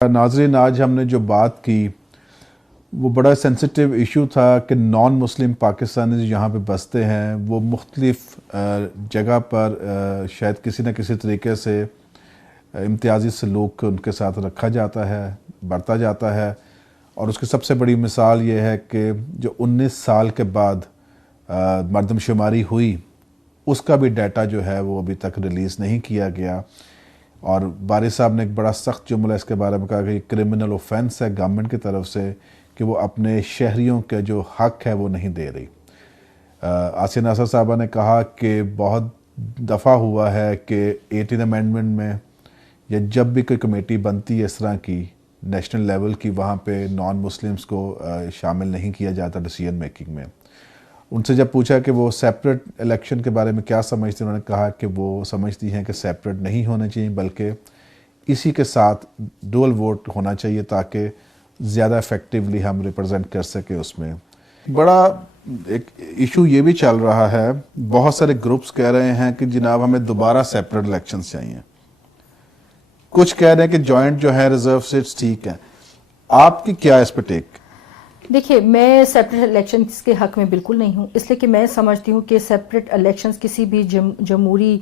ناظرین، آج ہم نے جو بات کی وہ بڑا سینسٹیو ایشو تھا کہ نان مسلم پاکستانی یہاں پہ بستے ہیں وہ مختلف جگہ پر شاید کسی نہ کسی طریقے سے امتیازی سلوک ان کے ساتھ رکھا جاتا ہے، برتا جاتا ہے. اور اس کی سب سے بڑی مثال یہ ہے کہ جو 19 سال کے بعد مردم شماری ہوئی اس کا بھی ڈیٹا جو ہے وہ ابھی تک ریلیز نہیں کیا گیا. اور باری صاحب نے ایک بڑا سخت جملہ اس کے بارے میں کہا کہ یہ کرمنل اوفینس ہے گورنمنٹ کی طرف سے کہ وہ اپنے شہریوں کے جو حق ہے وہ نہیں دے رہی. آسیہ ناصر صاحبہ نے کہا کہ بہت دفعہ ہوا ہے کہ 18 امینڈمنٹ میں یا جب بھی کوئی کمیٹی بنتی ہے اس طرح کی نیشنل لیول کی، وہاں پہ نان مسلمز کو شامل نہیں کیا جاتا ڈیسیژن میکنگ میں. ان سے جب پوچھا کہ وہ سیپریٹ الیکشن کے بارے میں کیا سمجھتے ہیں، انہوں نے کہا کہ وہ سمجھتی ہیں کہ سیپریٹ نہیں ہونے چاہیے بلکہ اسی کے ساتھ ڈول ووٹ ہونا چاہیے تاکہ زیادہ افیکٹولی ہم ریپرزینٹ کر سکیں. اس میں بڑا ایک ایشو یہ بھی چل رہا ہے، بہت سارے گروپس کہہ رہے ہیں کہ جناب ہمیں دوبارہ سیپریٹ الیکشنز چاہیے. کچھ کہہ رہے ہیں کہ جوائنٹ جو ہے ریزرو سیٹس ٹھیک ہیں. آپ کی کیا اس پہ ٹیک؟ دیکھیے، میں سیپریٹ الیکشنز کے حق میں بالکل نہیں ہوں، اس لیے کہ میں سمجھتی ہوں کہ سیپریٹ الیکشنز کسی بھی جمہوری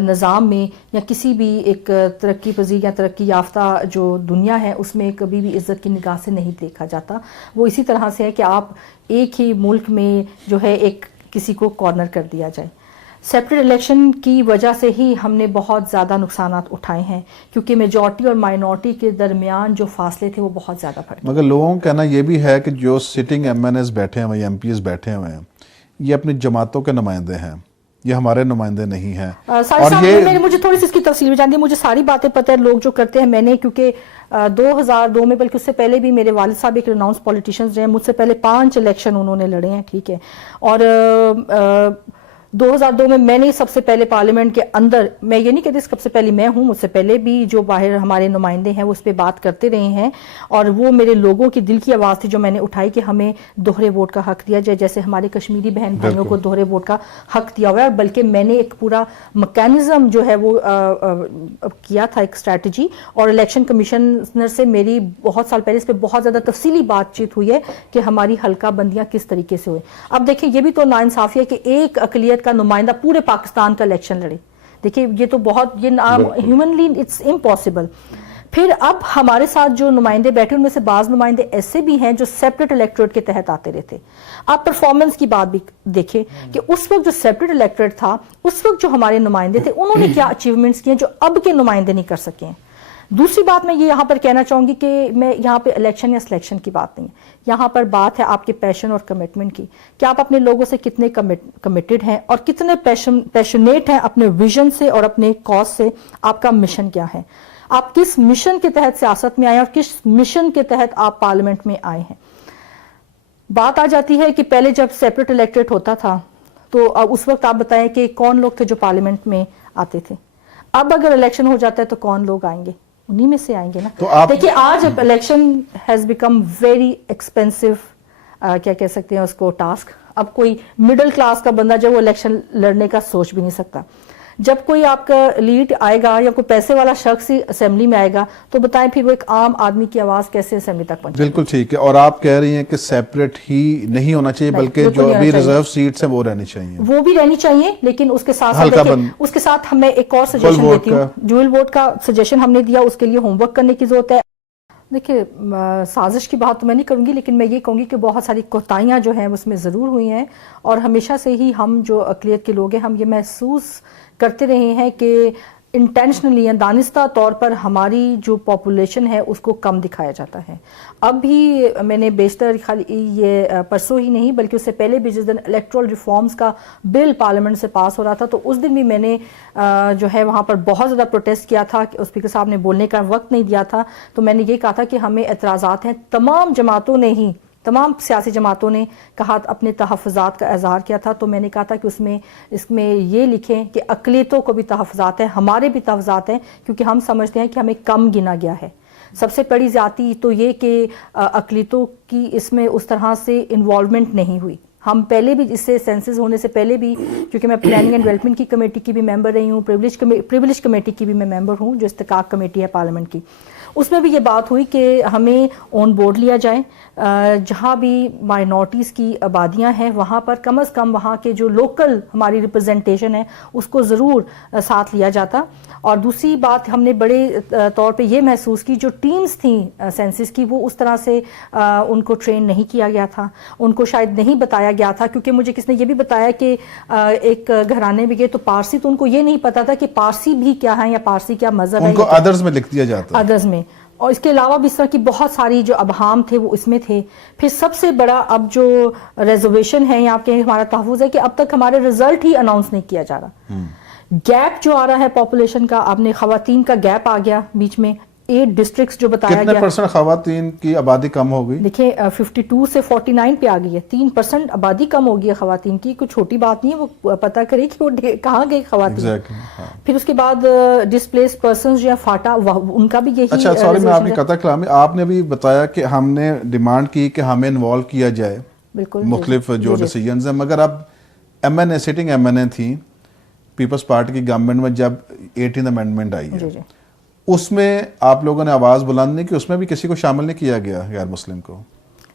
نظام میں یا کسی بھی ایک ترقی پذیر یا ترقی یافتہ جو دنیا ہے اس میں کبھی بھی عزت کی نگاہ سے نہیں دیکھا جاتا. وہ اسی طرح سے ہے کہ آپ ایک ہی ملک میں جو ہے ایک کسی کو کارنر کر دیا جائے. سیپریٹ الیکشن کی وجہ سے ہی ہم نے بہت زیادہ نقصانات اٹھائے ہیں کیونکہ میجورٹی اور مائنورٹی کے درمیان جو فاصلے تھے وہ بہت زیادہ فرق. مگر لوگوں کا کہنا یہ بھی ہے کہ جو سٹنگ ایم این ایز بیٹھے ہوئے ہیں، ایم پی ایز بیٹھے ہوئے ہیں، یہ اپنی جماعتوں کے نمائندے ہیں، یہ ہمارے نمائندے نہیں ہیں. اور یہ مجھے تھوڑی سی اس کی تفصیل بھی جانتی ہے، مجھے ساری باتیں پتہ ہے لوگ جو کرتے ہیں. میں نے کیونکہ 2002 میں بلکہ اس سے پہلے بھی میرے والد صاحب ایک ریناؤنس پولیٹیشینز رہے ہیں، مجھ سے پہلے 5 الیکشن انہوں نے لڑے ہیں، ٹھیک ہے. اور 2002 میں نے سب سے پہلے پارلیمنٹ کے اندر، میں یہ نہیں کہتی سب سے پہلے میں ہوں، مجھ سے پہلے بھی جو باہر ہمارے نمائندے ہیں وہ اس پہ بات کرتے رہے ہیں اور وہ میرے لوگوں کی دل کی آواز تھی جو میں نے اٹھائی کہ ہمیں دوہرے ووٹ کا حق دیا جائے، جیسے ہمارے کشمیری بہن بھائیوں کو دوہرے ووٹ کا حق دیا ہوا ہے. بلکہ میں نے ایک پورا میکینزم جو ہے وہ کیا تھا، ایک اسٹریٹجی، اور الیکشن کمیشنر سے میری بہت سال پہلے اس پہ بہت زیادہ تفصیلی بات چیت ہوئی ہے کہ ہماری حلقہ بندیاں کس طریقے سے ہوئے. اب دیکھیں یہ بھی تو ناانصافی ہے کہ ایک اقلیت کا نمائندہ پورے پاکستان کا الیکشن لڑے. دیکھیں یہ تو بہت ہیومنلی اٹس امپاسبل. پھر اب ہمارے ساتھ جو نمائندے بیٹھے ان میں سے بعض نمائندے ایسے بھی ہیں جو سیپریٹ الیکٹوریٹ کے تحت آتے رہتے. آپ پرفارمنس کی بات بھی دیکھیں کہ اس وقت جو سیپریٹ الیکٹوریٹ تھا اس وقت جو ہمارے نمائندے تھے انہوں نے کیا اچیومنٹس کیے جو اب کے نمائندے نہیں کر سکے ہیں. دوسری بات میں یہ یہاں پر کہنا چاہوں گی کہ میں یہاں پہ الیکشن یا سلیکشن کی بات نہیں ہے، یہاں پر بات ہے آپ کے پیشن اور کمٹمنٹ کی کہ آپ اپنے لوگوں سے کتنے کمیٹڈ ہیں اور کتنے پیشنیٹ ہیں اپنے ویژن سے اور اپنے کاز سے. آپ کا مشن کیا ہے، آپ کس مشن کے تحت سیاست میں آئے اور کس مشن کے تحت آپ پارلیمنٹ میں آئے ہیں. بات آ جاتی ہے کہ پہلے جب سیپریٹ الیکٹوریٹ ہوتا تھا تو اس وقت آپ بتائیں کہ کون لوگ تھے جو پارلیمنٹ میں آتے تھے. اب اگر الیکشن ہو جاتا ہے تو کون لوگ آئیں گے؟ انہی میں سے آئیں گے نا. دیکھیے آج election has become very expensive, کیا کہہ سکتے ہیں اس کو، ٹاسک. اب کوئی مڈل کلاس کا بندہ جو وہ الیکشن لڑنے کا سوچ بھی نہیں سکتا. جب کوئی آپ کا لیڈ آئے گا یا کوئی پیسے والا شخص ہی اسمبلی میں آئے گا تو بتائیں پھر وہ ایک عام آدمی کی آواز کیسے اسمبلی تک پہنچے؟ بالکل ٹھیک ہے. اور آپ کہہ رہی ہیں کہ سیپریٹ ہی نہیں ہونا چاہیے بلکہ جو ابھی ریزرو سیٹس ہیں وہ رہنی چاہیے. وہ بھی رہنی چاہیے لیکن اس کے ساتھ ہمیں ایک اور سجیشن دیتی ہوں. ڈیول ووٹ کا سجیشن ہم نے دیا، اس کے لیے ہوم ورک کرنے کی ضرورت ہے. دیکھیے سازش کی بات تو میں نہیں کروں گی لیکن میں یہ کہوں گی کہ بہت ساری کوتاہیاں جو ہیں اس میں ضرور ہوئی ہیں اور ہمیشہ سے ہی ہم جو اقلیت کے لوگ ہیں ہم یہ محسوس کرتے رہے ہیں کہ انٹینشنلی یا دانستہ طور پر ہماری جو پاپولیشن ہے اس کو کم دکھایا جاتا ہے. اب بھی میں نے بیشتر یہ پرسوں ہی نہیں بلکہ اس سے پہلے بھی جس دن الیکٹرل ریفارمز کا بل پارلیمنٹ سے پاس ہو رہا تھا تو اس دن بھی میں نے جو ہے وہاں پر بہت زیادہ پروٹیسٹ کیا تھا کہ اسپیکر صاحب نے بولنے کا وقت نہیں دیا تھا. تو میں نے یہ کہا تھا کہ ہمیں اعتراضات ہیں، تمام جماعتوں نے ہی، تمام سیاسی جماعتوں نے کہا اپنے تحفظات کا اظہار کیا تھا. تو میں نے کہا تھا کہ اس میں یہ لکھیں کہ اقلیتوں کو بھی تحفظات ہیں، ہمارے بھی تحفظات ہیں کیونکہ ہم سمجھتے ہیں کہ ہمیں کم گنا گیا ہے. سب سے بڑی زیادتی تو یہ کہ اقلیتوں کی اس میں اس طرح سے انوالومنٹ نہیں ہوئی. ہم پہلے بھی اس سے سینسز ہونے سے پہلے بھی، کیونکہ میں پلاننگ اینڈ ڈیولپمنٹ کی کمیٹی کی بھی ممبر رہی ہوں، پریویلیج کمیٹی کی بھی میں ممبر ہوں جو استحقاق کمیٹی ہے پارلیمنٹ کی، اس میں بھی یہ بات ہوئی کہ ہمیں آن بورڈ لیا جائے, جہاں بھی مائنورٹیز کی آبادیاں ہیں وہاں پر کم از کم وہاں کے جو لوکل ہماری ریپرزنٹیشن ہے اس کو ضرور ساتھ لیا جاتا. اور دوسری بات ہم نے بڑے طور پہ یہ محسوس کی, جو ٹیمز تھیں سینسس کی وہ اس طرح سے ان کو ٹرین نہیں کیا گیا تھا, ان کو شاید نہیں بتایا گیا تھا, کیونکہ مجھے کس نے یہ بھی بتایا کہ ایک گھرانے میں گئے تو پارسی, تو ان کو یہ نہیں پتا تھا کہ پارسی بھی کیا ہے یا پارسی کیا مذہب ہے, ان کو ادرز میں لکھ دیا جاتا ہے, ادرز میں. اور اس کے علاوہ بھی اس طرح کی بہت ساری جو ابہام تھے وہ اس میں تھے. پھر سب سے بڑا اب جو ریزرویشن ہے یا آپ کہیں ہمارا تحفظ ہے کہ اب تک ہمارے رزلٹ ہی اناؤنس نہیں کیا جا رہا. گیپ جو آ رہا ہے پاپولیشن کا, آپ نے خواتین کا گیپ آ گیا بیچ میں, 8 ڈسٹرکٹس جو بتایا گیا. کتنے پرسنٹ خواتین کی آبادی کم ہو گئی؟ دیکھیں 52 سے 49 پہ آ گئی ہے, 3% آبادی کم ہو گئی ہے خواتین کی. کوئی چھوٹی بات نہیں ہے, وہ پتہ کرے کہ وہ کہاں گئی خواتین. پھر اس کے بعد ڈسپلیس پرسنز جو ہے فاٹا, ان کا بھی یہی. اچھا سوری میں آپ کی قطع کلامی, آپ نے بھی بتایا کہ ہم نے ڈیمانڈ کی کہ ہمیں انوالو کیا جائے بالکل مختلف جو ڈیسیجنز ہیں, مگر اب ایم این اے سٹنگ ایم این اے تھیں پیپلز پارٹی کی گورنمنٹ میں جب 18 امینڈمنٹ آئی ہے, اس میں آپ لوگوں نے آواز بلند نہیں کی, اس میں بھی کسی کو شامل نہیں کیا گیا غیر مسلم کو.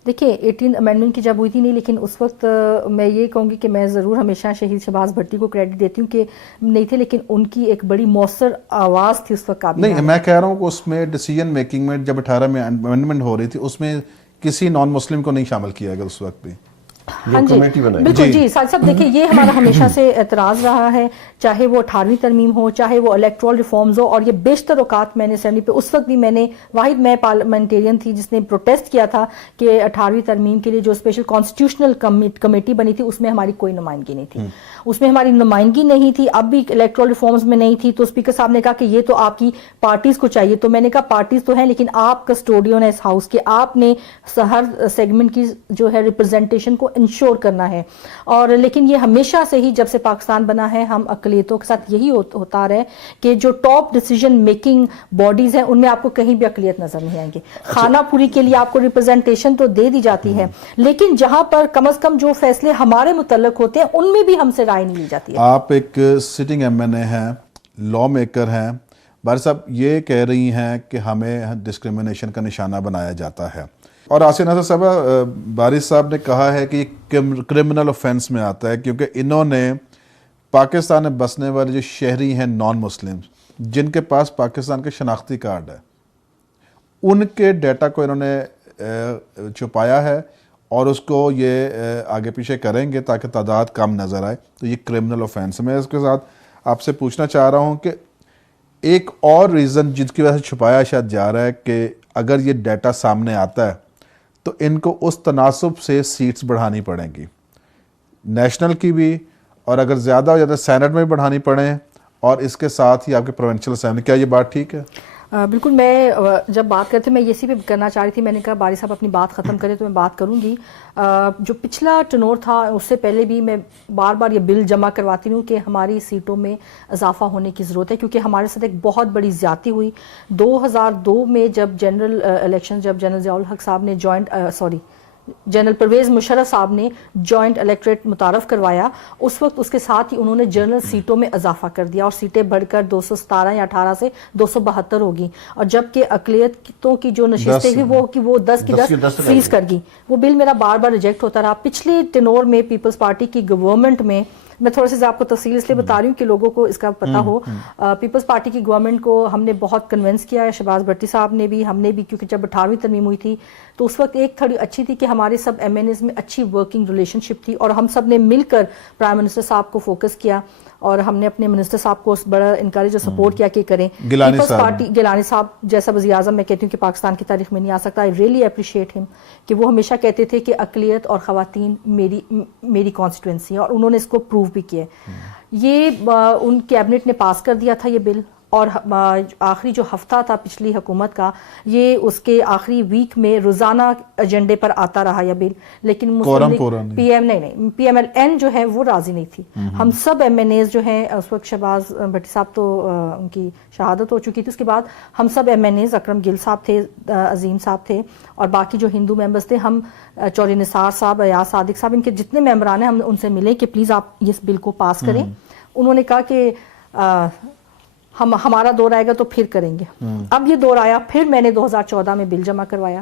دیکھیں 18 امینڈمنٹ کی جب ہوئی تھی نہیں, لیکن اس وقت میں یہ کہوں گی کہ میں ضرور ہمیشہ شہید شہباز بھٹی کو کریڈٹ دیتی ہوں کہ نہیں تھے, لیکن ان کی ایک بڑی مؤثر آواز تھی اس وقت کابینہ نہیں, میں کہہ رہا ہوں کہ اس میں ڈیسیجن میکنگ میں جب 18 میں امینڈمنٹ ہو رہی تھی اس میں کسی نان مسلم کو نہیں شامل کیا گیا اس وقت بھی. ہاں جی بالکل جی ساتھ صاحب, دیکھیں یہ ہمارا ہمیشہ سے اعتراض رہا ہے, چاہے وہ 18ویں ترمیم ہو, چاہے وہ الیکٹرول ریفارمز ہو. اور یہ بیشتر اوقات میں نے اسمبلی پہ اس وقت بھی میں پارلیمنٹیرین تھی جس نے پروٹیسٹ کیا تھا کہ 18ویں ترمیم کے لیے جو اسپیشل کانسٹیٹیوشنل کمیٹی بنی تھی اس میں ہماری کوئی نمائندگی نہیں تھی, اس میں ہماری نمائندگی نہیں تھی. اب بھی الیکٹرول ریفارمز میں نہیں تھی, تو اسپیکر صاحب نے کہا کہ یہ تو آپ کی پارٹیز کو چاہیے. تو میں نے کہا پارٹیز تو ہیں لیکن آپ کسٹوڈین ہیں اس ہاؤس کے, آپ نے ہر سیگمنٹ کی جو ہے ریپرزنٹیشن کو انشور کرنا ہے. اور لیکن یہ ہمیشہ سے ہی جب سے پاکستان بنا ہے ہم اقلیتوں کے ساتھ یہی ہوتا رہا ہے کہ جو ٹاپ ڈیسیجن میکنگ باڈیز ہیں ان میں آپ کو کہیں بھی اقلیت نظر نہیں آئیں گے. خانہ پوری کے لیے آپ کو ریپرزنٹیشن تو دے دی جاتی ہے, لیکن جہاں پر کم از کم جو فیصلے ہمارے متعلق ہوتے ہیں ان میں بھی ہم سے رائے نہیں لی جاتی ہے. آپ ایک سٹنگ ایم این اے ہیں, لا میکر ہیں, بار صاحب یہ کہہ رہی ہیں کہ ہمیں ڈسکریمنیشن کا نشانہ بنایا جاتا ہے, اور آصف ناصر صاحب بارش صاحب نے کہا ہے کہ یہ کرمنل آفینس میں آتا ہے کیونکہ انہوں نے پاکستان میں بسنے والے جو شہری ہیں نان مسلم جن کے پاس پاکستان کے شناختی کارڈ ہے, ان کے ڈیٹا کو انہوں نے چھپایا ہے اور اس کو یہ آگے پیچھے کریں گے تاکہ تعداد کم نظر آئے, تو یہ کرمنل آفینس ہے. میں اس کے ساتھ آپ سے پوچھنا چاہ رہا ہوں کہ ایک اور ریزن جس کی وجہ سے چھپایا شاید جا رہا ہے کہ اگر یہ ڈیٹا سامنے آتا ہے تو ان کو اس تناسب سے سیٹس بڑھانی پڑیں گی, نیشنل کی بھی, اور اگر زیادہ ہو جاتا ہے سینٹ میں بھی بڑھانی پڑیں, اور اس کے ساتھ ہی آپ کے پروونشل اسمبلی. کیا یہ بات ٹھیک ہے؟ بالکل. میں جب بات کرتے میں اسی پہ کرنا چاہ رہی تھی, میں نے کہا باری صاحب اپنی بات ختم کرے تو میں بات کروں گی. جو پچھلا ٹنور تھا اس سے پہلے بھی میں بار بار یہ بل جمع کرواتی ہوں کہ ہماری سیٹوں میں اضافہ ہونے کی ضرورت ہے, کیونکہ ہمارے ساتھ ایک بہت بڑی زیادتی ہوئی 2002 میں جب جنرل الیکشن, جب جنرل ضیاء الحق صاحب نے جنرل پرویز مشرف صاحب نے جوائنٹ الیکٹریٹ متعارف کروایا, اس وقت اس کے ساتھ ہی انہوں نے جنرل سیٹوں میں اضافہ کر دیا اور سیٹیں بڑھ کر 217 یا 18 سے 272 ہوگی, اور جبکہ اقلیتوں کی جو نشستیں ہوئی وہ 10 کی 10 فریز کر گئی. وہ بل میرا بار بار ریجیکٹ ہوتا رہا. پچھلے ٹنور میں پیپلز پارٹی کی گورنمنٹ میں, میں تھوڑا سے آپ کو تفصیل اس لیے بتا رہی ہوں کہ لوگوں کو اس کا پتہ ہو, پیپلز پارٹی کی گورنمنٹ کو ہم نے بہت کنونس کیا ہے, شہباز بھٹی صاحب نے بھی, ہم نے بھی, کیونکہ جب 18ویں ترمیم ہوئی تھی تو اس وقت ایک تھوڑی اچھی تھی کہ ہمارے سب ایم این ایز میں اچھی ورکنگ ریلیشن شپ تھی, اور ہم سب نے مل کر پرائم منسٹر صاحب کو فوکس کیا, اور ہم نے اپنے منسٹر صاحب کو بڑا انکریج اور سپورٹ کیا کہ کریں. پیپلز پارٹی گیلانی صاحب جیسا وزیر اعظم میں کہتی ہوں کہ پاکستان کی تاریخ میں نہیں آ سکتا. آئی ریئلی اپریشیٹ ہم کہ وہ ہمیشہ کہتے تھے کہ اقلیت اور خواتین میری کانسٹیٹوئنسی ہے, اور انہوں نے اس کو پروو بھی کیا. یہ ان کیبنٹ نے پاس کر دیا تھا یہ بل, اور آخری جو ہفتہ تھا پچھلی حکومت کا, یہ اس کے آخری ویک میں روزانہ ایجنڈے پر آتا رہا یہ بل, لیکن مسلم پی ایم ایل این جو ہے وہ راضی نہیں تھی. ہم سب ایم این ایز جو ہیں, اس وقت شہباز بھٹی صاحب تو ان کی شہادت ہو چکی تھی, اس کے بعد ہم سب ایم این ایز, اکرم گل صاحب تھے, عظیم صاحب تھے, اور باقی جو ہندو ممبرس تھے, ہم چوری نثار صاحب, ایاز صادق صاحب, ان کے جتنے ممبران ہیں ہم ان سے ملے کہ پلیز آپ اس بل کو پاس کریں. انہوں نے کہا کہ ہمارا دور آئے گا تو پھر کریں گے. اب یہ دور آیا, پھر میں نے 2014 میں بل جمع کروایا.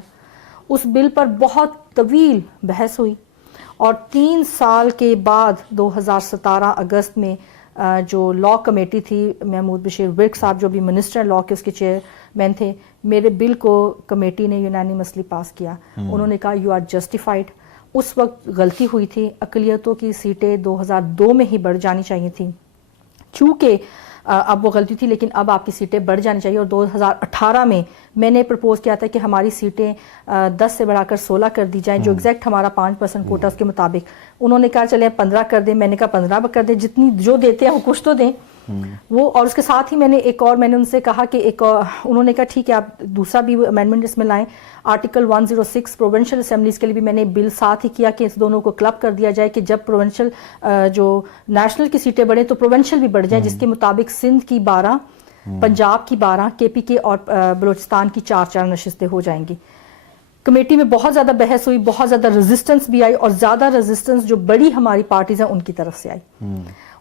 اس بل پر بہت طویل بحث ہوئی اور 3 سال کے بعد 2017 اگست میں جو لا کمیٹی تھی, محمود بشیر ورک صاحب جو بھی منسٹر لا کے اس کے چیئرمین تھے, میرے بل کو کمیٹی نے یونانیمسلی پاس کیا. انہوں نے کہا یو آر جسٹیفائڈ. اس وقت غلطی ہوئی تھی, اقلیتوں کی سیٹیں 2002 میں ہی بڑھ جانی چاہیے تھیں, چونکہ اب وہ غلطی تھی, لیکن اب آپ کی سیٹیں بڑھ جانی چاہیے. اور 2018 میں نے پرپوز کیا تھا کہ ہماری سیٹیں 10 سے بڑھا کر 16 کر دی جائیں, جو ایگزیکٹ ہمارا 5% کوٹا اس کے مطابق. انہوں نے کہا چلیں 15 کر دیں, میں نے کہا 15 کر دیں, جتنی جو دیتے ہیں وہ کچھ تو دیں وہ. اور اس کے ساتھ ہی میں نے میں نے ان سے کہا کہ انہوں نے کہا ٹھیک ہے آپ دوسرا بھی امینڈمنٹ اس میں لائیں. آرٹیکل 106 پروونشل اسمبلیز کے لیے بھی میں نے بل ساتھ ہی کیا کہ اس دونوں کو کلب کر دیا جائے کہ جب پروونشل جو نیشنل کی سیٹیں بڑھیں تو پروونشل بھی بڑھ جائیں, جس کے مطابق سندھ کی 12, پنجاب کی 12, کے پی کے اور بلوچستان کی 4 نشستیں ہو جائیں گی. کمیٹی میں بہت زیادہ بحث ہوئی, بہت زیادہ ریزسٹنس بھی آئی, اور زیادہ ریزسٹنس جو بڑی ہماری پارٹیز ہیں ان کی طرف سے آئی.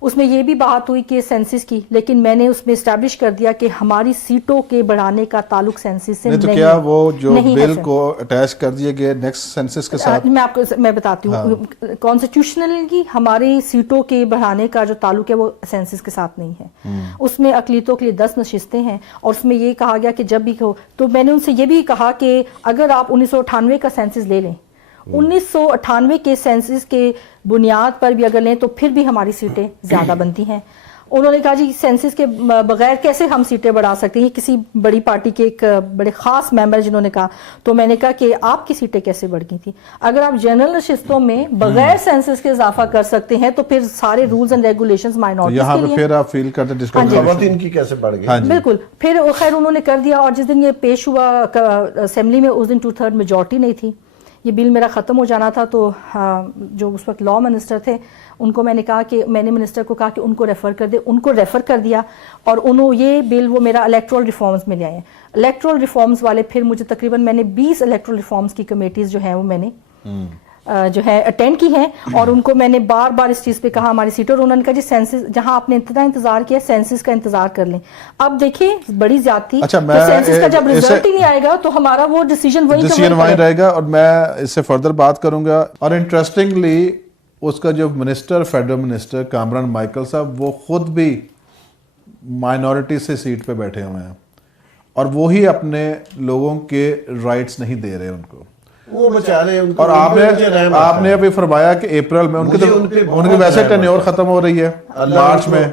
اس میں یہ بھی بات ہوئی کہ سینسس کی, لیکن میں نے اس میں اسٹیبلش کر دیا کہ ہماری سیٹوں کے بڑھانے کا تعلق سینسس سے نہیں. تو کیا وہ جو بل کو اٹیچ کر دیے گئے نیکسٹ سینسس کے ساتھ؟ میں بتاتی ہوں. کانسٹیٹیوشنلی ہماری سیٹوں کے بڑھانے کا جو تعلق ہے وہ سینسس کے ساتھ نہیں ہے. اس میں اقلیتوں کے لیے 10 نشستیں ہیں, اور اس میں یہ کہا گیا کہ جب بھی ہو, تو میں نے ان سے یہ بھی کہا کہ اگر آپ 1998 کا سینسس لے لیں, 1998 کے سینسس کے بنیاد پر بھی اگر لیں تو پھر بھی ہماری سیٹیں زیادہ بنتی ہیں. انہوں نے کہا جی سینسس کے بغیر کیسے ہم سیٹیں بڑھا سکتے ہیں, کسی بڑی پارٹی کے ایک بڑے خاص ممبر جنہوں نے کہا. تو میں نے کہا کہ آپ کی سیٹیں کیسے بڑھ گئی تھیں؟ اگر آپ جنرل نشستوں میں بغیر سینسس کے اضافہ کر سکتے ہیں تو پھر سارے رولز اینڈ ریگولیشنز مائنورٹیز کے لیے. پھر آپ فیل کرتے خواتین کی کیسے بڑھ گئی؟ بالکل. پھر خیر انہوں نے کر دیا, اور جس دن یہ پیش ہوا اسمبلی میں اس دن 2/3 میجورٹی نہیں تھی. یہ بل میرا ختم ہو جانا تھا, تو جو اس وقت لا منسٹر تھے ان کو میں نے کہا کہ میں نے منسٹر کو کہا کہ ان کو ریفر کر دے. ان کو ریفر کر دیا, اور انہوں یہ بل وہ میرا الیکٹرل ریفارمز میں لے آئے. الیکٹرل ریفارمز والے پھر مجھے تقریباً میں نے 20 الیکٹرل ریفارمز کی کمیٹیز جو ہیں وہ میں نے جو ہے اٹینڈ کی ہیں, اور ان کو میں نے بار بار اس چیز پہ کہا ہماری سیٹ, اور انہوں نے کہا جی سینسس جہاں آپ نے اتنا انتظار کیا سینسس کا انتظار کر لیں. اب دیکھیں بڑی زیادتی, سینسس کا جب رزلٹ ہی نہیں آئے گا تو ہمارا وہ ڈیسیژن وہی رہے گا. اور میں اس سے فردر بات کروں گا. اور انٹرسٹنگلی اس کا جو minister, federal minister Kamran Michael صاحب, وہ خود بھی مائنورٹی سے سیٹ پہ بیٹھے ہوئے ہیں, اور وہی اپنے لوگوں کے رائٹس نہیں دے رہے ان کو. وہ بیچارے, اور آپ نے ابھی فرمایا کہ اپریل میں ان کی ویسے ٹینیور ختم ہو رہی ہے مارچ میں,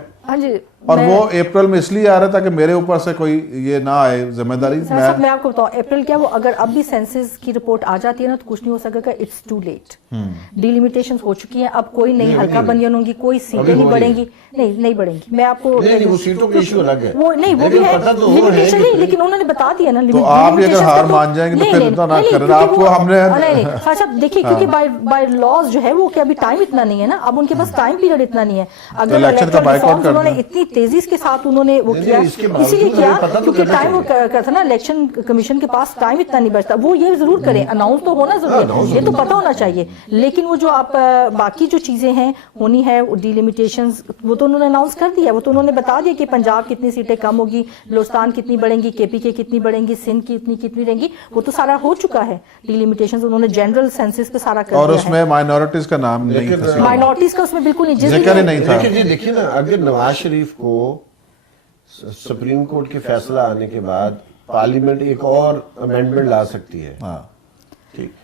اور وہ اپریل میں اس لیے آ رہا تھا کہ میرے اوپر سے کوئی یہ نہ آئے ذمہ داری. میں آپ کو بتاؤں اپریل کیا, وہ اگر اب بھی سینسس کی رپورٹ آ جاتی ہے نا تو کچھ نہیں ہو سکے گا. It's too late. ڈیلیمیٹیشنز ہو چکی ہیں, اب کوئی نئی حلقہ بندیاں ہوں گی, کوئی سیٹیں نہیں بڑھیں گی, نہیں بڑھیں گی. میں آپ کو وہ سیٹوں کا ایشو الگ ہے, وہ نہیں وہ بھی ہے لمیٹیشن نہیں, لیکن انہوں نے بتا دیا نا. تو آپ اگر ہار مان جائیں گے تو پھر نہ کریں. آپ کو ہم نے اچھا دیکھیے کیونکہ بائی لاز جو ہے وہ کہ ابھی ٹائم اتنا نہیں ہے نا, اب ان کے پاس ٹائم پیریڈ اتنا نہیں ہے. اگر الیکٹرل ریفارمز انہوں نے اتنی تیزی کے ساتھ انہوں نے وہ کیا, اسی لیے کیا کیونکہ ٹائم وہ کرتا نا, الیکشن کمیشن کے پاس ٹائم اتنا نہیں بچتا. وہ یہ ضرور کریں, اناؤنس تو ہونا ضروری ہے, یہ تو پتہ ہونا چاہیے, لیکن وہ جو آپ باقی جو چیزیں ہیں ہونی ہے ڈیلیمیٹیشنز, وہ تو انہوں نے اناؤنس کر دیا. وہ تو انہوں نے بتا دیا کہ پنجاب کتنی سیٹیں کم ہوگی, بلوچستان کتنی بڑھیں گی, کے پی کے کتنی بڑھیں گی, سندھ کی کتنی رہیں گی. وہ تو سارا ہو چکا ہے ڈیلیمیٹیشنز, انہوں نے جنرل سینسس پہ سارا کر دیا ہے. اور اس میں مائنورٹیز کا نام نہیں تھا, مائنورٹیز کا اس میں بالکل نہیں ذکر نہیں تھا. دیکھیے نا, اگر نواز شریف کو سپریم کورٹ کے فیصلہ آنے کے بعد پارلیمنٹ ایک اور امینڈمنٹ لا سکتی ہے,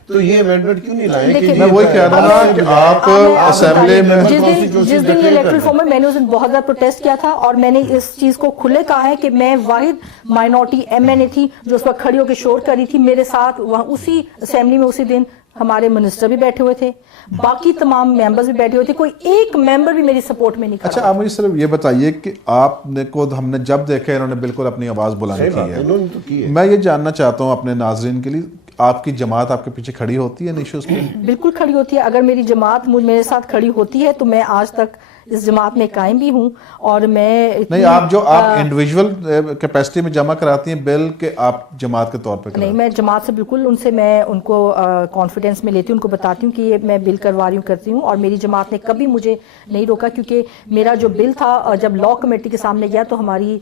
تو یہ امینڈمنٹ کیوں نہیں لائے؟ میں وہی کہہ رہا ہوں کہ آپ اسمبلی میں جس دن یہ الیکٹرل ریفارم میں نے اس دن بہت زیادہ پروٹیسٹ کیا تھا, اور میں نے اس چیز کو کھلے کہا ہے کہ میں واحد مائنورٹی ایم این اے تھی جو اس وقت کھڑی ہو کے شور کر رہی تھی. میرے ساتھ وہاں اسی اسمبلی میں اسی دن ہمارے منسٹر بھی بیٹھے ہوئے تھے, باقی تمام ممبرز بھی بیٹھے ہوئے تھے, کوئی ایک ممبر بھی میری سپورٹ میں نہیں کھڑا. اچھا آپ مجھے صرف یہ بتائیے کہ آپ نے کو ہم نے جب دیکھا انہوں نے بالکل اپنی آواز بلند کی ہے. میں یہ جاننا چاہتا ہوں اپنے ناظرین کے لیے, آپ کی جماعت آپ کے پیچھے کھڑی ہوتی ہے ان ایشوز پہ؟ بالکل کھڑی ہوتی ہے. اگر میری جماعت میرے ساتھ کھڑی ہوتی ہے تو میں آج تک اس جماعت میں قائم بھی ہوں. اور میں نہیں، آپ جو آپ انڈیویجول کیپیسٹی میں جمع کراتی ہیں بل کہ آپ جماعت کے طور پہ نہیں، میں جماعت سے بالکل میں ان کو کانفیڈنس میں لیتی ہوں، ان کو بتاتی ہوں کہ یہ میں بل کروا رہی ہوں کرتی ہوں. اور میری جماعت نے کبھی مجھے نہیں روکا، کیونکہ میرا جو بل تھا جب لا کمیٹی کے سامنے گیا تو ہماری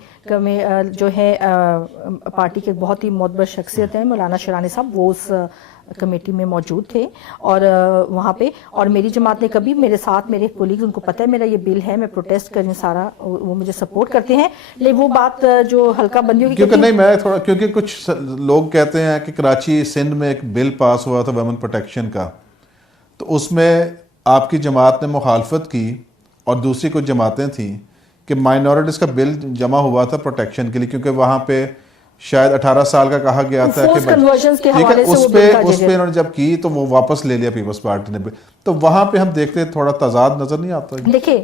جو ہے پارٹی کے بہت ہی معتبر شخصیت ہیں مولانا شرانی صاحب، وہ اس کمیٹی میں موجود تھے اور وہاں پہ. اور میری جماعت نے کبھی میرے ساتھ، میرے کولیگز، ان کو پتہ ہے میرا یہ بل ہے، میں پروٹیسٹ کر رہی ہوں سارا، وہ مجھے سپورٹ کرتے ہیں. لیکن وہ بات جو ہلکا بندیوں کی، کیونکہ نہیں میں تھوڑا، کیونکہ کچھ لوگ کہتے ہیں کہ کراچی سندھ میں ایک بل پاس ہوا تھا ویمن پروٹیکشن کا، تو اس میں آپ کی جماعت نے مخالفت کی اور دوسری کچھ جماعتیں تھیں کہ مائنورٹیز کا بل جمع ہوا تھا پروٹیکشن کے لیے، کیونکہ وہاں پہ شاید 18 سال کا کہا گیا تھا کہ اس پہ انہوں نے جب کی تو وہ واپس لے لیا پیپلز پارٹی نے. تو وہاں پہ ہم دیکھتے تھوڑا تضاد نظر نہیں آتا؟ دیکھیں،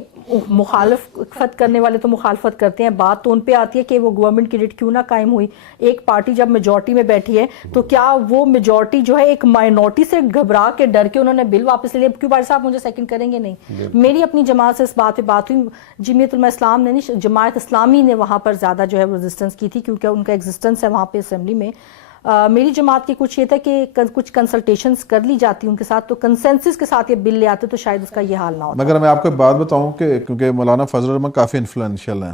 مخالفت کرنے والے تو مخالفت کرتے ہیں، بات تو ان پہ آتی ہے کہ وہ گورنمنٹ کی ریٹ کیوں نہ قائم ہوئی. ایک پارٹی جب میجورٹی میں بیٹھی ہے تو کیا وہ میجورٹی جو ہے ایک مائنورٹی سے گھبرا کے ڈر کے انہوں نے بل واپس لے لیا؟ کیوں بھائی صاحب مجھے سیکنڈ کریں گے؟ نہیں. میری اپنی جماعت سے اس بات پہ بات ہوئی، جمعیت علماء اسلام نے نہیں، جماعت اسلامی نے وہاں پر زیادہ جو ہے ریزسٹنس کی تھی، کیونکہ ان کا ایگزسٹنس ہے وہاں پہ اسمبلی میں. میری جماعت کی کچھ یہ تھا کہ کچھ کنسلٹیشنز کر لی جاتی ان کے ساتھ، تو کنسنسس کے ساتھ یہ بل لے آتے تو شاید اس کا یہ حال نہ ہوتا. مگر میں آپ کو ایک بات بتاؤں کہ کیونکہ مولانا فضل الرحمان کافی انفلوئنشیل ہیں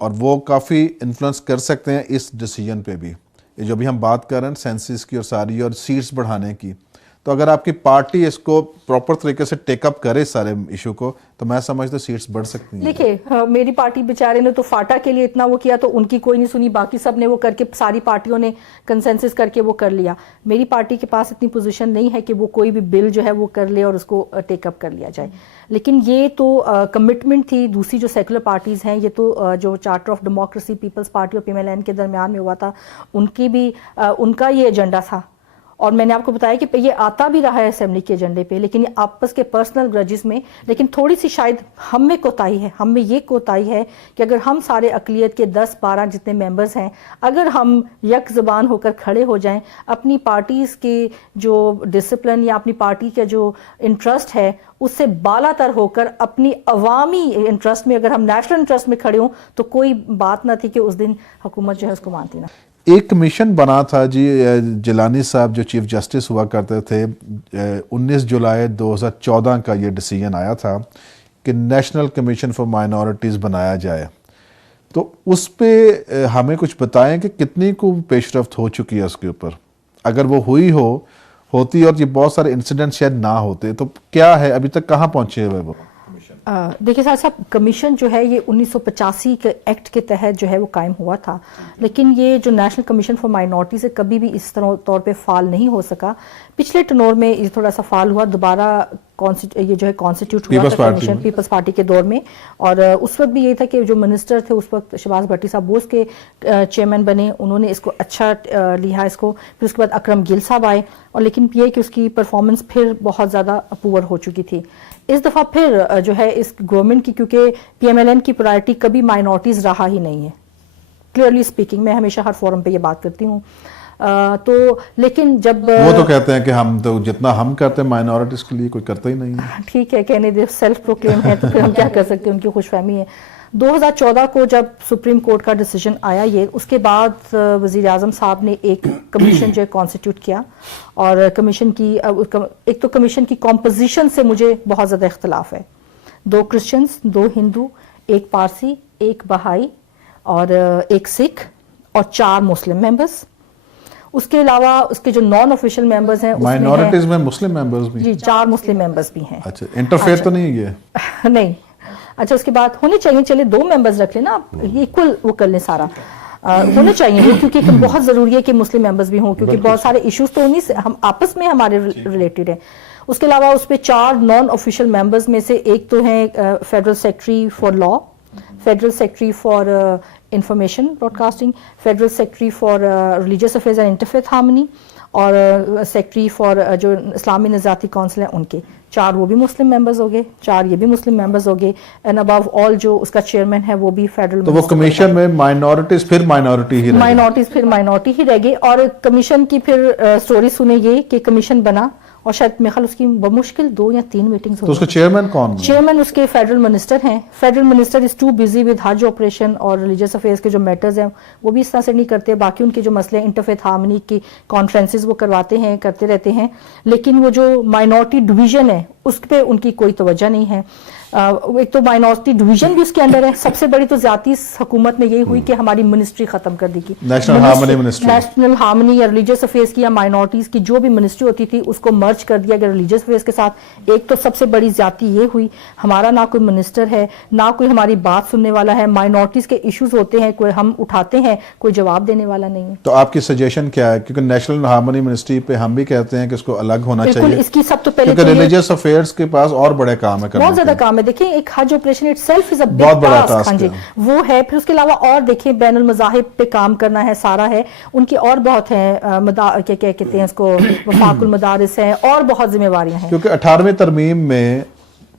اور وہ کافی انفلوئنس کر سکتے ہیں اس ڈیسیجن پہ بھی، یہ جو بھی ہم بات کر رہے ہیں سینسس کی اور ساری اور سیٹس بڑھانے کی. تو اگر آپ کی پارٹی اس کو پراپر طریقے سے ٹیک اپ کرے سارے ایشو کو، تو میں سمجھتا ہوں سیٹس بڑھ سکتی ہیں. دیکھیں، میری پارٹی بیچارے نے تو فاٹا کے لیے اتنا وہ کیا تو ان کی کوئی نہیں سنی، باقی سب نے وہ کر کے، ساری پارٹیوں نے کنسنسس کر کے وہ کر لیا. میری پارٹی کے پاس اتنی پوزیشن نہیں ہے کہ وہ کوئی بھی بل جو ہے وہ کر لے اور اس کو ٹیک اپ کر لیا جائے. لیکن یہ تو کمٹمنٹ تھی دوسری جو سیکولر پارٹیز ہیں، یہ تو جو Charter of Democracy Peoples Party اور PMLN کے درمیان میں ہوا تھا، ان کی بھی ان کا یہ ایجنڈا تھا. اور میں نے آپ کو بتایا کہ یہ آتا بھی رہا ہے اسمبلی کے ایجنڈے پہ، لیکن یہ آپس کے پرسنل گرجز میں. لیکن تھوڑی سی شاید ہم میں کوتاہی ہے، ہم میں یہ کوتاہی ہے کہ اگر ہم سارے اقلیت کے 10-12 جتنے ممبرز ہیں، اگر ہم یک زبان ہو کر کھڑے ہو جائیں، اپنی پارٹیز کے جو ڈسپلن یا اپنی پارٹی کا جو انٹرسٹ ہے اس سے بالا تر ہو کر اپنی عوامی انٹرسٹ میں، اگر ہم نیشنل انٹرسٹ میں کھڑے ہوں، تو کوئی بات نہ تھی کہ اس دن حکومت جو ہے اس کو مانتی نہ. ایک کمیشن بنا تھا جی، جیلانی صاحب جو چیف جسٹس ہوا کرتے تھے، 19 جولائی 2014 کا یہ ڈیسیجن آیا تھا کہ نیشنل کمیشن فار مائنورٹیز بنایا جائے. تو اس پہ ہمیں کچھ بتائیں کہ کتنی کو پیش رفت ہو چکی ہے اس کے اوپر، اگر وہ ہوتی اور یہ بہت سارے انسیڈنٹ شاید نہ ہوتے، تو کیا ہے ابھی تک کہاں پہنچے ہوئے وہ؟ دیکھیے صاحب، کمیشن جو ہے یہ 1985 کے ایکٹ کے تحت جو ہے وہ قائم ہوا تھا، لیکن یہ جو نیشنل کمیشن فار مائنورٹیز ہے کبھی بھی اس طور پہ فعال نہیں ہو سکا. پچھلے ٹنور میں یہ تھوڑا سا فعال ہوا، دوبارہ یہ جو ہے کانسٹیٹیوٹ ہوا تھا کمیشن پیپلز پارٹی کے دور میں. اور اس وقت بھی یہ تھا کہ جو منسٹر تھے اس وقت شہباز بھٹی صاحب، وہ اس کے چیئرمین بنے، انہوں نے اس کو اچھا لیا اس کو. پھر اس کے بعد اکرم گل صاحب آئے، اور لیکن یہ کہ اس کی پرفارمنس پھر بہت زیادہ پور ہو چکی تھی. اس دفعہ پھر جو ہے اس گورنمنٹ کی، کیونکہ PMLN کی پرائرٹی کبھی مائنورٹیز رہا ہی نہیں ہے، کلیئرلی اسپیکنگ، میں ہمیشہ ہر فورم پہ یہ بات کرتی ہوں. تو لیکن جب وہ تو کہتے ہیں کہ ہم تو جتنا ہم کرتے ہیں مائنورٹیز کے لیے کوئی کرتا ہی نہیں ہے. ٹھیک ہے، کہنے دے، سیلف پروکلیم ہے تو پھر ہم کیا کر سکتے ہیں، ان کی خوش فہمی ہے. 2014 کو جب سپریم کورٹ کا ڈیسیجن آیا یہ، اس کے بعد وزیر اعظم صاحب نے ایک کمیشن جو ہے کانسٹیٹیوٹ کیا. اور کمیشن کی ایک تو کمیشن کی کمپوزیشن سے مجھے بہت زیادہ اختلاف ہے. 2 کرسچنز، 2 ہندو، 1 پارسی، 1 بہائی اور 1 سکھ اور 4 مسلم ممبرز. اس کے علاوہ اس کے جو نان آفیشیل ممبرز ہیں، مائنورٹیز میں مسلم ممبرز بھی؟ جی، 4 مسلم ممبرز بھی ہیں. اچھا، انٹرفیئر تو نہیں ہے یہ؟ نہیں. اچھا، اس کے بعد ہونے چاہیے، چلے 2 ممبرز رکھ لیں نا آپ، ایکول وہ کر لیں سارا، ہونے چاہیے وہ، کیونکہ بہت ضروری ہے کہ مسلم ممبرز بھی ہوں، کیونکہ بہت سارے ایشوز تو انہیں سے ہم آپس میں ہمارے ریلیٹڈ ہیں. اس کے علاوہ اس پہ 4 نان آفیشیل ممبرز میں سے ایک تو ہیں federal secretary for law, federal secretary for information broadcasting, federal secretary for religious affairs and interfaith harmony, اور سیکرٹری فار جو اسلامی نظاتی کونسل ہیں ان کے. 4 وہ بھی مسلم ممبرز ہو گئے، 4 یہ بھی مسلم ممبرز ہو گئے، اینڈ ابو آل جو اس کا چیئرمین ہے وہ بھی فیڈرل. تو وہ کمیشن میں مائنورٹیز پھر مائنورٹی ہی رہ گئی. اور کمیشن کی پھر سٹوری سنے یہ کہ کمیشن بنا اور شاید میرے خیال اس کی بمشکل 2 یا 3 میٹنگز تو اس کا چیئرمین کون ہے؟ چیئرمین اس کے فیڈرل منسٹر ہیں. Federal minister is too busy with Hajj operation اور ریلیجیس افیئرس کے جو میٹرز ہیں وہ بھی اس طرح سے نہیں کرتے. باقی ان کے جو مسئلے انٹرفیتھ ہارمنی کی کانفرنسز وہ کرواتے ہیں, کرتے رہتے ہیں, لیکن وہ جو مائنورٹی ڈویژن ہے اس پہ ان کی کوئی توجہ نہیں ہے. ایک تو مائنورٹی ڈویژن بھی اس کے اندر ہے. سب سے بڑی تو زیادتی اس حکومت میں یہی ہوئی کہ ہماری منسٹری ختم کر دی گئی, نیشنل ہارمنی یا ریلیجیس افیئرس کی یا مائنورٹیز کی جو بھی منسٹری ہوتی تھی اس کو مرج کر دیا گیا ریلیجیس افیئرس کے ساتھ. ایک تو سب سے بڑی زیادتی یہ ہوئی, ہمارا نہ کوئی منسٹر ہے, نہ کوئی ہماری بات سننے والا ہے. مائنورٹیز کے ایشوز ہوتے ہیں, کوئی ہم اٹھاتے ہیں, کوئی جواب دینے والا نہیں ہے. تو آپ کی سجیشن کیا ہے؟ کیونکہ نیشنل ہارمنی منسٹری پہ ہم بھی کہتے ہیں کہ اس کو الگ ہونا چاہیے. اس کی سب تو پہلے کیونکہ ریلیجیس افیئرس کے پاس اور بڑے کام ہے, بہت زیادہ کام ہے. دیکھیں ایک حج operation itself is a big task, ہاں جی وہ ہے. پھر اس کے علاوہ اور دیکھیں بین المذاہب پہ کام کرنا ہے, سارا ہے. ان کی اور بہت ہیں, کیا کہتے ہیں اس کو, وفاق المدارس ہیں, اور بہت ذمہ داریاں ہیں. کیونکہ 18ویں ترمیم میں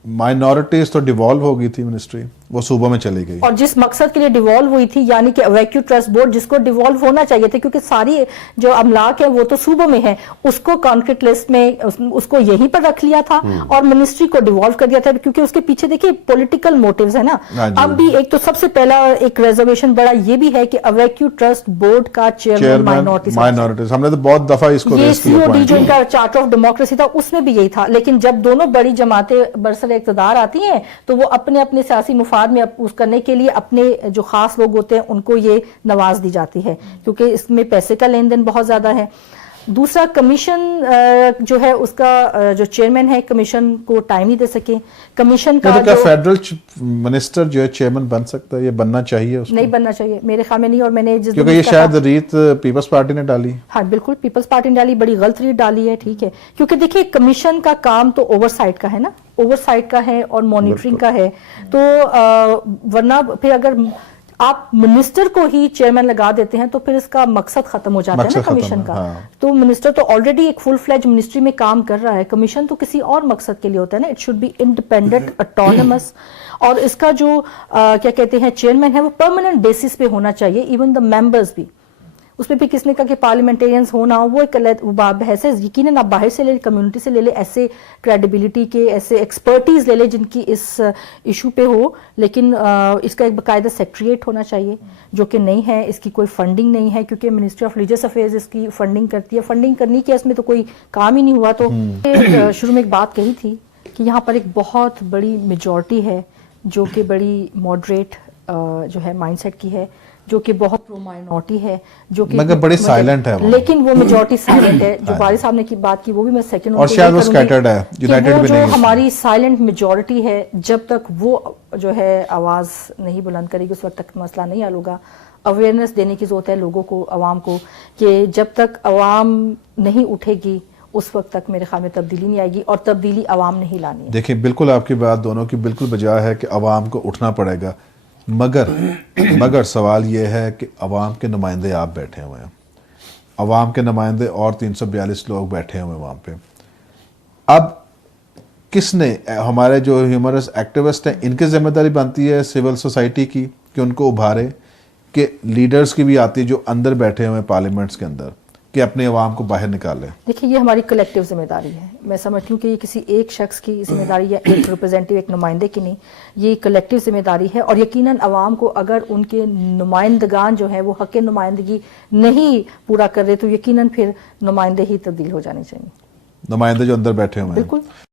مائنورٹیز تو ڈیوالو ہو گئی تھی منسٹری, وہ صوبوں میں چلی گئی, اور جس مقصد کے لیے ڈیوالو ہوئی تھی یعنی کہ اویکیو ٹرسٹ بورڈ جس کو ڈیوالو ہونا چاہیے تھا, کیونکہ ساری جو املاک ہے وہ تو صوبوں میں ہے, اس کو کانکریٹ لسٹ میں اس کو یہیں پر رکھ لیا تھا اور منسٹری کو ڈیوالو کر دیا تھا, کیونکہ اس کے پیچھے دیکھیے پولیٹیکل موٹیوز ہے نا. اب بھی ایک تو سب سے پہلا ایک ریزرویشن بڑا یہ بھی ہے کہ اویکیو ٹرسٹ بورڈ کا چیئرمین مائنورٹیز. ہم نے تو بہت دفعہ اس کو ریز کیا, COD جو ان کا چارٹر آف ڈیموکریسی تھا اس میں بھی یہی تھا. لیکن جب دونوں بڑی جماعتیں برسر اقتدار آتی ہیں تو وہ اپنے اپنے سیاسی مفاد میں اس کرنے کے لیے اپنے جو خاص لوگ ہوتے ہیں ان کو یہ نواز دی جاتی ہے, کیونکہ اس میں پیسے کا لین دین بہت زیادہ ہے. دوسرا کمیشن جو ہے اس کا جو چیئرمین ہے کمیشن کو ٹائم نہیں دے سکے. کمیشن کا کیا فیڈرل منسٹر جو ہے چیئرمین بن سکتا ہے, یہ بننا چاہیے اس کو؟ نہیں بننا چاہیے میرے خیال میں نہیں. اور میں نے کیونکہ یہ شاید ریت پیپلز پارٹی نے ڈالی. ہاں بالکل پیپلز پارٹی نے ڈالی, بڑی غلط ریت ڈالی ہے, ٹھیک ہے. کیونکہ دیکھیے کمیشن کا کام تو اوور سائٹ کا ہے نا, اوور سائٹ کا ہے اور مانیٹرنگ کا ہے. تو ورنہ پھر اگر آپ منسٹر کو ہی چیئرمین لگا دیتے ہیں تو پھر اس کا مقصد ختم ہو جاتا ہے نا کمیشن کا. تو منسٹر تو آلریڈی ایک فل فلیج منسٹری میں کام کر رہا ہے, کمیشن تو کسی اور مقصد کے لیے ہوتا ہے نا. It should be independent, autonomous. اور اس کا جو کیا کہتے ہیں چیئرمین ہے وہ پرماننٹ بیسس پہ ہونا چاہیے, ایون دا ممبرز بھی. اس میں بھی کس نے کہا کہ پارلیمنٹیرینز ہونا ہو, وہ ایک بحث ہے. یقیناً آپ باہر سے لے لیں, کمیونٹی سے لے لیں, ایسے کریڈیبلٹی کے ایسے ایکسپرٹیز لے لیں جن کی اس ایشو پہ ہو. لیکن اس کا ایک باقاعدہ سیکریٹریٹ ہونا چاہیے جو کہ نہیں ہے. اس کی کوئی فنڈنگ نہیں ہے کیونکہ منسٹری آف ریلیجیس افیئرز اس کی فنڈنگ کرتی ہے. فنڈنگ کرنی کی اس میں تو کوئی کام ہی نہیں ہوا. تو شروع میں ایک بات کہی تھی کہ یہاں پر ایک بہت بڑی میجورٹی ہے جو کہ بڑی ماڈریٹ جو ہے مائنڈ سیٹ کی ہے, جو کہ بہت پرو مائنورٹی ہے, جو کہ مگر بڑی سائلنٹ ہے, لیکن وہ میجورٹی سائلنٹ ہے. جو باری صاحب نے کی بات کی وہ بھی میں سیکنڈ اور شاید وہ سکیٹرڈ ہے, یونائٹڈ بھی نہیں ہے. ہماری سائلنٹ میجورٹی ہے, جب تک وہ جو ہے آواز نہیں بلند کرے گی اس وقت تک مسئلہ نہیں حل ہوگا. اویئرنیس دینے کی ضرورت ہے لوگوں کو, عوام کو, کہ جب تک عوام نہیں اٹھے گی اس وقت تک میرے خیال میں تبدیلی نہیں آئے گی, اور تبدیلی عوام نے ہی لانی ہے. دیکھیں بالکل آپ کی بات دونوں کی بالکل بجا ہے کہ عوام کو اٹھنا پڑے گا, مگر سوال یہ ہے کہ عوام کے نمائندے آپ بیٹھے ہوئے ہیں, عوام کے نمائندے اور 342 لوگ بیٹھے ہوئے ہیں وہاں پہ. اب کس نے, ہمارے جو ہیومرس ایکٹیوسٹ ہیں ان کی ذمہ داری بنتی ہے سول سوسائٹی کی کہ ان کو ابھارے, کہ لیڈرز کی بھی آتی جو اندر بیٹھے ہوئے پارلیمنٹس کے اندر, کہ اپنے عوام کو باہر نکالے. دیکھیں یہ ہماری کلیکٹیو ذمہ داری ہے. میں سمجھتی ہوں کہ یہ کسی ایک شخص کی ذمہ داری یا ایک ریپرزینٹیو, ایک نمائندے کی نہیں, یہ کلیکٹیو ذمہ داری ہے. اور یقیناً عوام کو اگر ان کے نمائندگان جو ہیں وہ حق نمائندگی نہیں پورا کر رہے تو یقیناً پھر نمائندے ہی تبدیل ہو جانے چاہیے, نمائندے جو اندر بیٹھے ہوئے ہیں. بالکل.